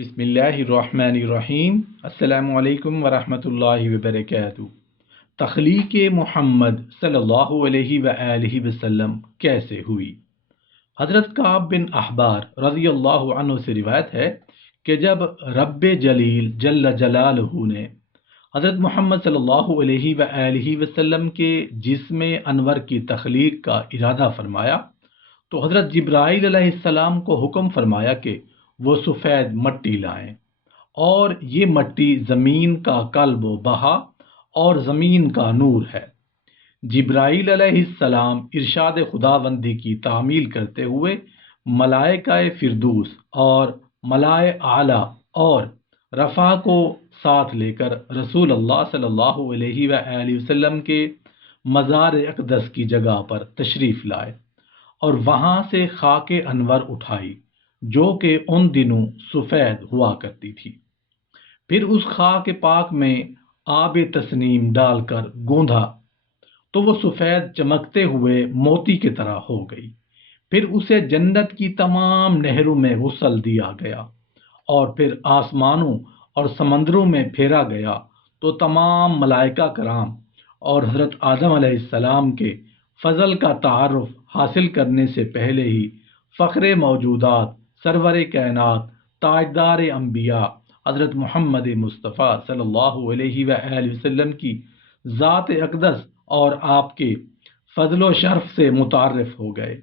بسم اللہ الرحمن الرحیم۔ السلام علیکم ورحمۃ اللہ وبرکاتہ۔ تخلیق محمد صلی اللہ علیہ وآلہ وسلم کیسے ہوئی؟ حضرت کعب بن احبار رضی اللہ عنہ سے روایت ہے کہ جب رب جلیل جل جلالہ نے حضرت محمد صلی اللہ علیہ وآلہ وسلم کے جسم انور کی تخلیق کا ارادہ فرمایا تو حضرت جبرائیل علیہ السلام کو حکم فرمایا کہ وہ سفید مٹی لائیں، اور یہ مٹی زمین کا قلب و بہا اور زمین کا نور ہے۔ جبرائیل علیہ السلام ارشاد خداوندی کی تعمیل کرتے ہوئے ملائکہ فردوس اور ملائے اعلیٰ اور رفع کو ساتھ لے کر رسول اللہ صلی اللہ علیہ وآلہ وسلم کے مزار اقدس کی جگہ پر تشریف لائے اور وہاں سے خاک انور اٹھائی جو کہ ان دنوں سفید ہوا کرتی تھی۔ پھر اس خاک پاک میں آب تسنیم ڈال کر گوندھا تو وہ سفید چمکتے ہوئے موتی کی طرح ہو گئی۔ پھر اسے جنت کی تمام نہروں میں غسل دیا گیا اور پھر آسمانوں اور سمندروں میں پھیرا گیا تو تمام ملائکہ کرام اور حضرت آدم علیہ السلام کے فضل کا تعارف حاصل کرنے سے پہلے ہی فخر موجودات، سرور کائنات، تاجدار انبیاء حضرت محمد مصطفیٰ صلی اللہ علیہ وآلہ وسلم کی ذات اقدس اور آپ کے فضل و شرف سے متعارف ہو گئے۔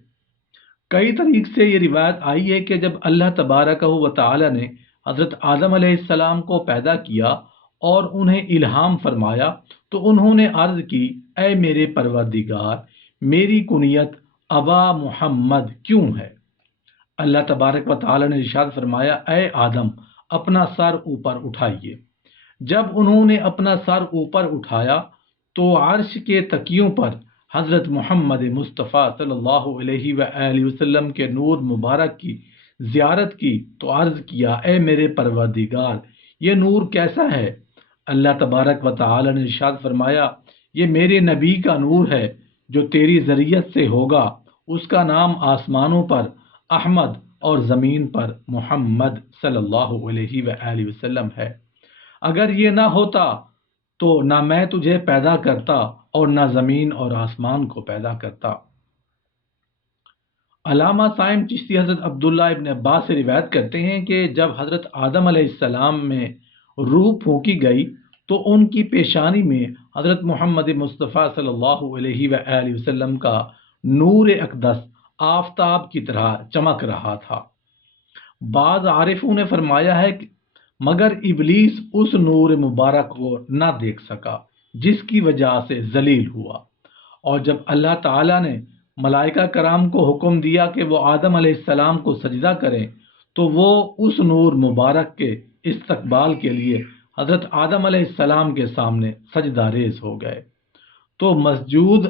کئی طریق سے یہ روایت آئی ہے کہ جب اللہ تبارک و تعالی نے حضرت آدم علیہ السلام کو پیدا کیا اور انہیں الہام فرمایا تو انہوں نے عرض کی، اے میرے پروردگار، میری کنیت ابا محمد کیوں ہے؟ اللہ تبارک و تعالی نے ارشاد فرمایا، اے آدم، اپنا سر اوپر اٹھائیے۔ جب انہوں نے اپنا سر اوپر اٹھایا تو عرش کے تکیوں پر حضرت محمد مصطفیٰ صلی اللہ علیہ وآلہ وسلم کے نور مبارک کی زیارت کی تو عرض کیا، اے میرے پروردگار، یہ نور کیسا ہے؟ اللہ تبارک و تعالی نے ارشاد فرمایا، یہ میرے نبی کا نور ہے جو تیری ذریت سے ہوگا، اس کا نام آسمانوں پر احمد اور زمین پر محمد صلی اللہ علیہ وآلہ وسلم ہے۔ اگر یہ نہ ہوتا تو نہ میں تجھے پیدا کرتا اور نہ زمین اور آسمان کو پیدا کرتا۔ علامہ سائم چشتی حضرت عبداللہ ابن عباس سے روایت کرتے ہیں کہ جب حضرت آدم علیہ السلام میں روح پھونکی گئی تو ان کی پیشانی میں حضرت محمد مصطفیٰ صلی اللہ علیہ وآلہ وسلم کا نور اقدس آفتاب کی طرح چمک رہا تھا۔ بعض عارفوں نے فرمایا ہے کہ مگر ابلیس اس نور مبارک کو نہ دیکھ سکا جس کی وجہ سے ذلیل ہوا، اور جب اللہ تعالیٰ نے ملائکہ کرام کو حکم دیا کہ وہ آدم علیہ السلام کو سجدہ کریں تو وہ اس نور مبارک کے استقبال کے لیے حضرت آدم علیہ السلام کے سامنے سجدہ ریز ہو گئے۔ تو مسجود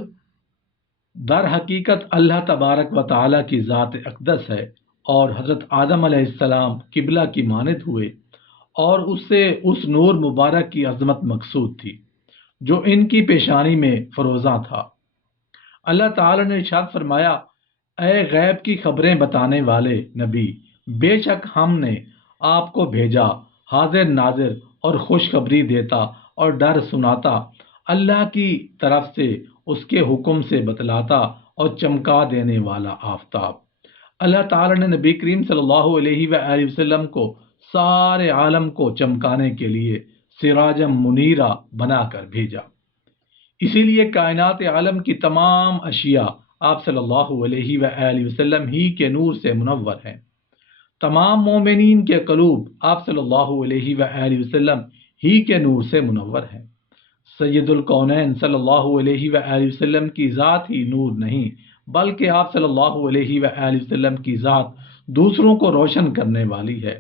در حقیقت اللہ تبارک و تعالیٰ کی ذات اقدس ہے، اور حضرت آدم علیہ السلام قبلہ کی مانند ہوئے اور اس سے اس نور مبارک کی عظمت مقصود تھی جو ان کی پیشانی میں فروزاں تھا۔ اللہ تعالیٰ نے ارشاد فرمایا، اے غیب کی خبریں بتانے والے نبی، بے شک ہم نے آپ کو بھیجا حاضر ناظر اور خوشخبری دیتا اور ڈر سناتا، اللہ کی طرف سے اس کے حکم سے بتلاتا اور چمکا دینے والا آفتاب۔ اللہ تعالیٰ نے نبی کریم صلی اللہ علیہ وآلہ وسلم کو سارے عالم کو چمکانے کے لیے سراجم منیرہ بنا کر بھیجا۔ اسی لیے کائنات عالم کی تمام اشیاء آپ صلی اللہ علیہ وآلہ وسلم ہی کے نور سے منور ہیں۔ تمام مومنین کے قلوب آپ صلی اللہ علیہ وآلہ وسلم ہی کے نور سے منور ہیں۔ سید الکونین صلی اللہ علیہ وآلہ وسلم کی ذات ہی نور نہیں بلکہ آپ صلی اللہ علیہ وآلہ وسلم کی ذات دوسروں کو روشن کرنے والی ہے۔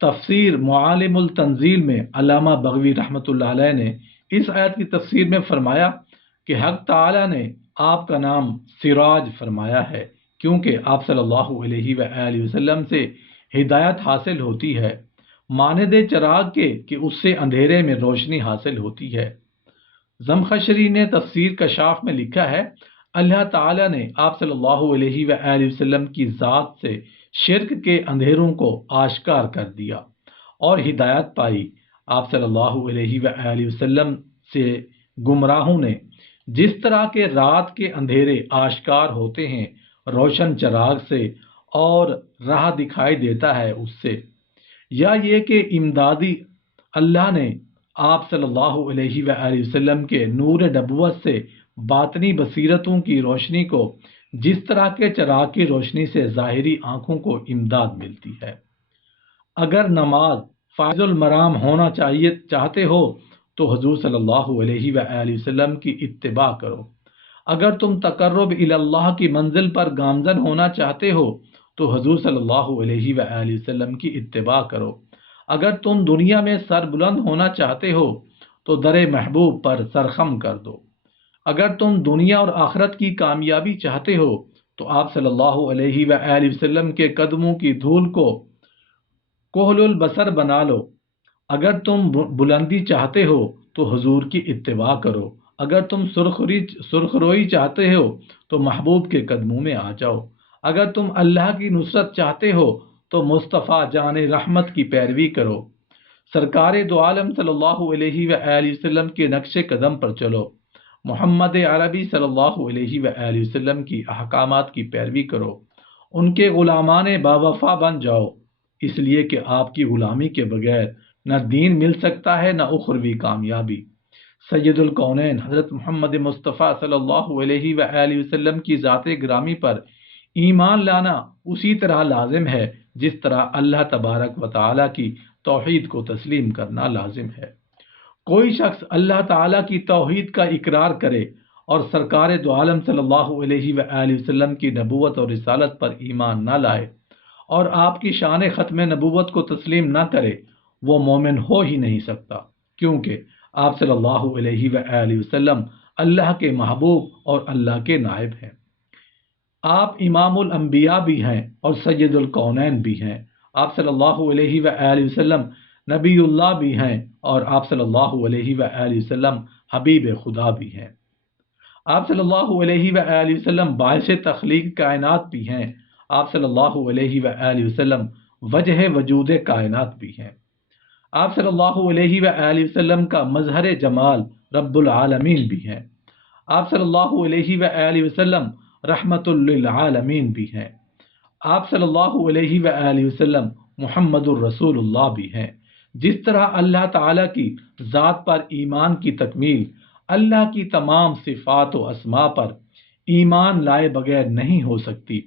تفسیر معالم التنزیل میں علامہ بغوی رحمۃ اللہ علیہ نے اس آیت کی تفسیر میں فرمایا کہ حق تعالی نے آپ کا نام سراج فرمایا ہے کیونکہ آپ صلی اللہ علیہ وآلہ وسلم سے ہدایت حاصل ہوتی ہے، مانند چراغ کے کہ اس سے اندھیرے میں روشنی حاصل ہوتی ہے۔ زمخشری نے تفسیر کشاف میں لکھا ہے، اللہ تعالیٰ نے آپ صلی اللہ علیہ وآلہ وسلم کی ذات سے شرک کے اندھیروں کو آشکار کر دیا اور ہدایت پائی۔ آپ صلی اللہ علیہ وآلہ وسلم سے گمراہوں نے جس طرح کے رات کے اندھیرے آشکار ہوتے ہیں روشن چراغ سے اور راہ دکھائی دیتا ہے اس سے، یا یہ کہ امدادی اللہ نے آپ صلی اللہ علیہ وآلہ وسلم کے نور نبوت سے باطنی بصیرتوں کی روشنی کو جس طرح کے چراغ کی روشنی سے ظاہری آنکھوں کو امداد ملتی ہے۔ اگر نماز فائز المرام ہونا چاہتے ہو تو حضور صلی اللہ علیہ وآلہ وسلم کی اتباع کرو۔ اگر تم تقرب الی اللہ کی منزل پر گامزن ہونا چاہتے ہو تو حضور صلی اللہ علیہ وآلہ وسلم کی اتباع کرو۔ اگر تم دنیا میں سر بلند ہونا چاہتے ہو تو در محبوب پر سرخم کر دو۔ اگر تم دنیا اور آخرت کی کامیابی چاہتے ہو تو آپ صلی اللہ علیہ وآلہ وسلم کے قدموں کی دھول کو کحل البصر بنا لو۔ اگر تم بلندی چاہتے ہو تو حضور کی اتباع کرو۔ اگر تم سرخروئی چاہتے ہو تو محبوب کے قدموں میں آ جاؤ۔ اگر تم اللہ کی نصرت چاہتے ہو تو مصطفیٰ جان رحمت کی پیروی کرو۔ سرکار دو عالم صلی اللہ علیہ وآلہ وسلم کے نقش قدم پر چلو۔ محمد عربی صلی اللہ علیہ وآلہ وسلم کی احکامات کی پیروی کرو۔ ان کے غلامان باوفا بن جاؤ، اس لیے کہ آپ کی غلامی کے بغیر نہ دین مل سکتا ہے نہ اخروی کامیابی۔ سید الکونین حضرت محمد مصطفیٰ صلی اللہ علیہ وآلہ وسلم کی ذات گرامی پر ایمان لانا اسی طرح لازم ہے جس طرح اللہ تبارک و تعالیٰ کی توحید کو تسلیم کرنا لازم ہے۔ کوئی شخص اللہ تعالیٰ کی توحید کا اقرار کرے اور سرکار دو عالم صلی اللہ علیہ وآلہ وسلم کی نبوت اور رسالت پر ایمان نہ لائے اور آپ کی شان ختم نبوت کو تسلیم نہ کرے، وہ مومن ہو ہی نہیں سکتا، کیونکہ آپ صلی اللہ علیہ وآلہ وسلم اللہ کے محبوب اور اللہ کے نائب ہیں۔ آپ امام الانبیاء بھی ہیں اور سید الکونین بھی ہیں۔ آپ صلی اللہ علیہ وآلہ وسلم نبی اللہ بھی ہیں اور آپ صلی اللہ علیہ وآلہ وسلم حبیب خدا بھی ہیں۔ آپ صلی اللہ علیہ وآلہ وسلم باعث تخلیق کائنات بھی ہیں۔ آپ صلی اللہ علیہ وآلہ وسلم وجہ وجود کائنات بھی ہیں۔ آپ صلی اللہ علیہ وآلہ وسلم کا مظہر جمال رب العالمین بھی ہیں۔ آپ صلی اللہ علیہ وآلہ وسلم رحمت للعالمین بھی ہیں۔ آپ صلی اللہ علیہ وآلہ وسلم محمد الرسول اللہ بھی ہیں۔ جس طرح اللہ تعالیٰ کی ذات پر ایمان کی تکمیل اللہ کی تمام صفات و اسماء پر ایمان لائے بغیر نہیں ہو سکتی،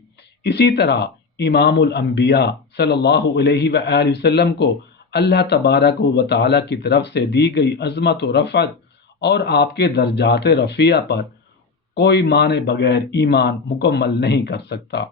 اسی طرح امام الانبیاء صلی اللہ علیہ وآلہ وسلم کو اللہ تبارک و تعالیٰ کی طرف سے دی گئی عظمت و رفعت اور آپ کے درجات رفیع پر کوئی مانے بغیر ایمان مکمل نہیں کر سکتا۔